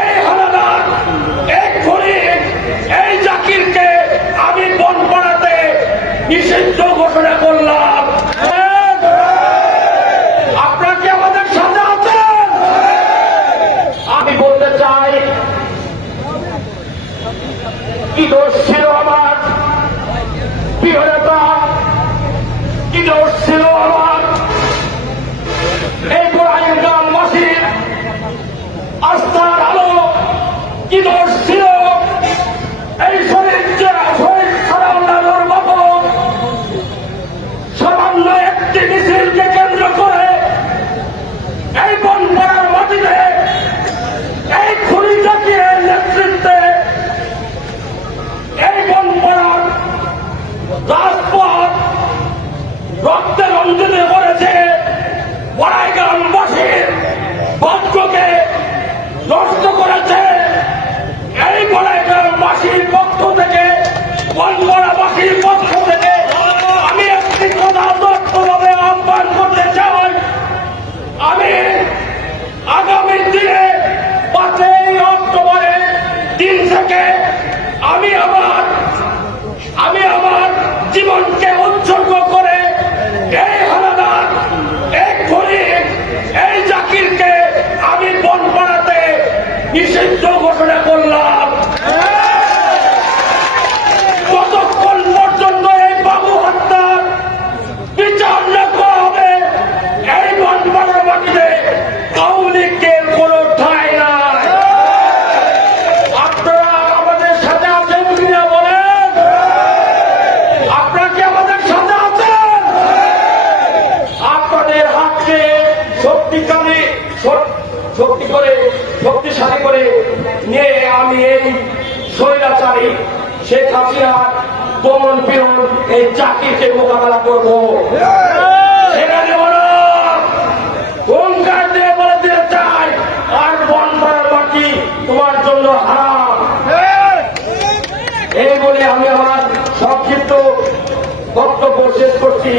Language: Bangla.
এই হানাদার এক্ষুনি এই জাকিরকে আমি বনপাড়াতে নিষিদ্ধ ঘোষণা করলাম। আপনারা কি আমাদের সাথে আছেন? আমি বলতে চাই, কি দোষ ছিল আমার প্রিয় নেতা, কি দোষ ছিল আমার এই গোড়াইয়ের গ্রামবাসীর আস্থার আলো, কি দোষ ছিল এই শহীদ সারাউল্লাহর মতো সামান্য একটি মিছিলকে কেন্দ্র করে এই বনপাড়ার মাটিতে এই খুনি জাকিরের নেতৃত্বে এই বনপাড়ার রাজপথ রক্তে রঞ্জিত করেছে। বড়াই গ্রামবাসীর ভাগ্যকে নষ্ট করেছে। এই বড়াই গ্রামবাসীর পক্ষ থেকে, বনপাড়াবাসীর পক্ষ থেকে আমি একটি কথা দক্ষভাবে আহ্বান করতে চাই। আমি আগামী দিনে 5ই অক্টোবরের দিন থেকে আমি আমার জীবনকে উৎসর্গ করে এই হানাদার এক্ষুনি এই জাকিরকে আমি বনপাড়াতে নিষিদ্ধ ঘোষণা করলাম। কতক্ষণ পর্যন্ত এই বাবু হত্যার বিচার না করা হবে, এই বনপাড়ার মাটিতে আওয়ামী লীগের কোনো ঠাঁই নাই। আপনারা আমাদের সাথে আছেন কিনা বলেন? আপনারা কি আমাদের সাথে আছেন? আপনাদের হাতকে শক্তিশালী করে নিয়ে আমি এই স্বৈরাচারী শেখ হাসিনার দমন পীড়ন এই জাকিরকে মোকাবেলা করব। সেখানে বলো হুঙ্কার দিয়ে বলে দিতে চাই, আর বনপাড়ার মাটি তোমার জন্য হারাম। এই বলে আমি আমার সংক্ষিপ্ত বক্তব্য শেষ করছি।